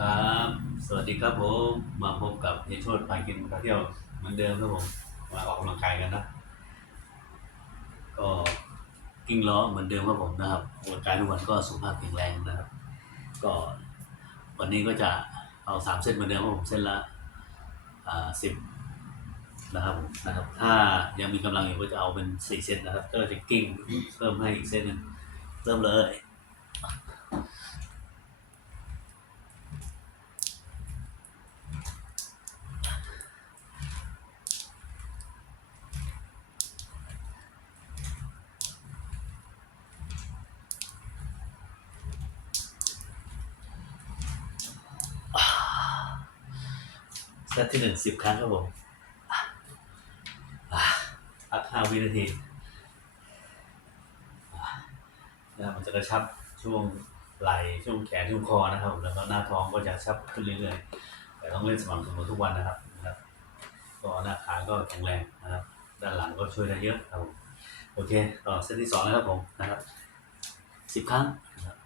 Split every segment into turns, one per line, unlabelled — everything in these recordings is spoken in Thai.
ครับ สวัสดีครับผม มาพบกับเฮยโชดพากินพาเที่ยวเหมือนเดิมครับผม มาออกกำลังกายกันนะ ก็กิ้งล้อเหมือนเดิมครับผมนะครับออกกำลังกายทุกวันก็สุขภาพแข็งแรงนะครับ ก็วันนี้ก็จะเอาสามเซตเหมือนเดิมครับผมเซตละอ่าสิบนะครับผมนะครับ ถ้ายังมีกำลังอยู่ก็จะเอาเป็นสี่เซตนะครับ ก็จะกิ้งเพิ่มให้อีกเซตหนึ่งเริ่มเลย เซตที่หนึ่งสิบครั้งครับผมอะพักห้าวินาทีนะครับมันจะกระชับช่วงไหล่ช่วงแขนช่วงคอนะครับแล้วก็หน้าท้องก็จะชับขึ้นเรื่อยๆแต่ต้องเล่นสม่ำเสมอทุกวันนะครับนะครับก็หน้าขาก็แข็งแรงนะครับ ด้านหลังก็ช่วยได้เยอะครับผมโอเคต่อเซตที่สองนะครับผมนะครับสิบครั้งนะครับ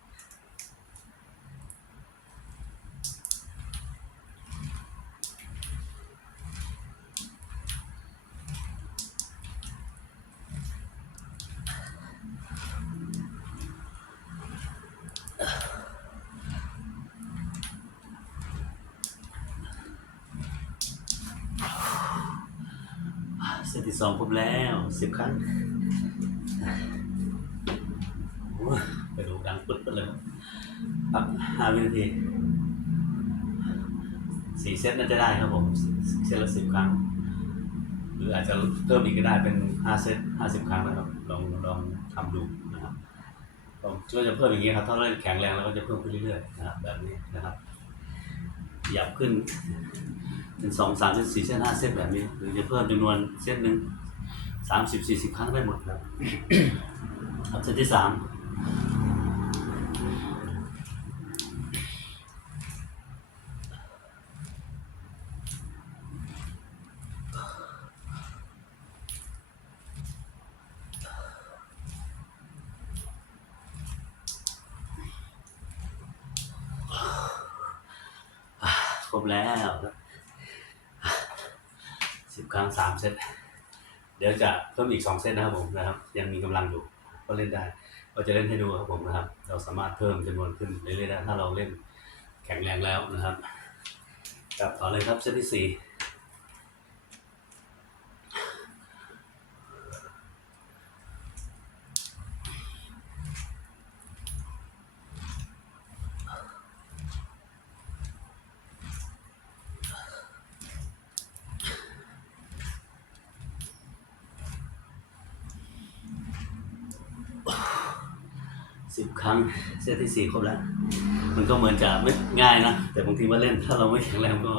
เซต ที่สองครบแล้วสิบครั้งโอ้ไปดูดังปึ๊ดไปเลยพักห้าวินาทีสี่เซตน่าจะได้ครับผมเซตละสิบครั้ง หรืออาจจะเพิ่มอีกก็ได้เป็นห้าเซตห้าสิบครั้งนะครับลองลองทำดูนะครับลองช่วยจะเพิ่มอย่างนี้ครับถ้าเราแข็งแรงเราก็จะเพิ่มขึ้นเรื่อยๆนะครับแบบนี้นะครับขยับขึ้น เป็นสองสามเซตสี่เซตห้าเซตแบบนี้ หรือจะเพิ่มจำนวนเซตหนึ่งสามสิบสี่สิบครั้งได้หมดครับครับเซตที่สามครบแล้ว สิบครั้งสามเซตเดี๋ยวจะเพิ่มอีกสองเซตนะครับผมนะครับ ยังมีกำลังอยู่ก็เล่นได้ ก็จะเล่นให้ดูครับผมนะครับ เราสามารถเพิ่มจำนวนขึ้นเรื่อยๆได้ถ้าเราเล่นแข็งแรงแล้วนะครับกลับต่อเลยครับเซตที่สี่ สิบครั้งเซตที่สี่ครบแล้ว มันก็เหมือนจะไม่ง่ายนะ แต่บางทีมาเล่นถ้าเราไม่แข็งแรงก็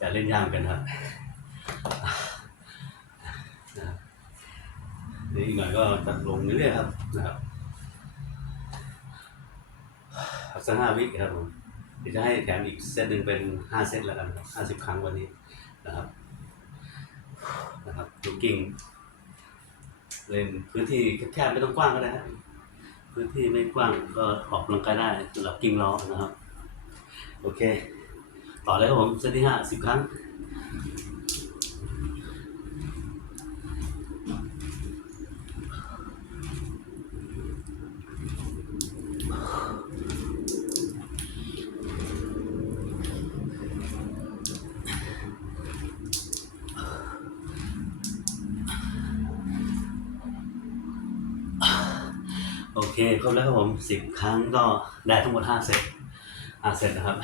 จะเล่นยากเหมือนกันครับนะครับเดี๋ยวอีกหน่อยก็จะลงเรื่อยๆครับนะครับสักห้าวิครับผมเดี๋ยวจะให้แถมอีกเซตหนึ่งเป็นห้าเซตแล้วกันห้าสิบครั้งวันนี้นะครับนะครับลูกกิ้งเล่นพื้นที่แคบๆไม่ต้องกว้างก็ได้ครับ พื้นที่ไม่กว้างก็ออกกำลังกายได้สำหรับกิ้งล้อนะครับ โอเค ต่อเลยครับผมเซตที่ห้าสิบครั้ง คครบแล้วครับผมสิบครั้งก็ได้ทั้งหมดห้าเซตห้าเซตนะครับ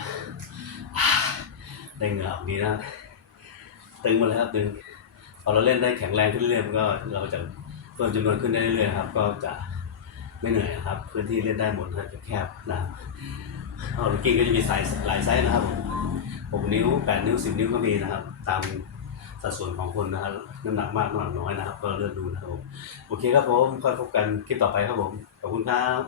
ได้เงื่ออกดีนะตึงหมาเลยครับตึงพอเราเล่นได้แข็งแรงขึ้นเรื่อยๆมันก็เราจะเพิ่มจำนวนขึ้นได้เรื่อยๆครับ ก็จะไม่เหนื่อยครับ พื้นที่เล่นได้หมดนะจะแคบนะเอาลูกกิ้งก็จะมีไซส์หลายไซส์นะครับผมหกนิ้วแปดนิ้วสิบนิ้วก็มีนะครับ ตาม สัดส่วนของคนนะครับน้ำหนักมากน้ำหนักน้อยนะครับ ก็เลือกดูนะครับผมโอเคครับผมค่อยพบกันคลิปต่อไปครับผมขอบคุณครับ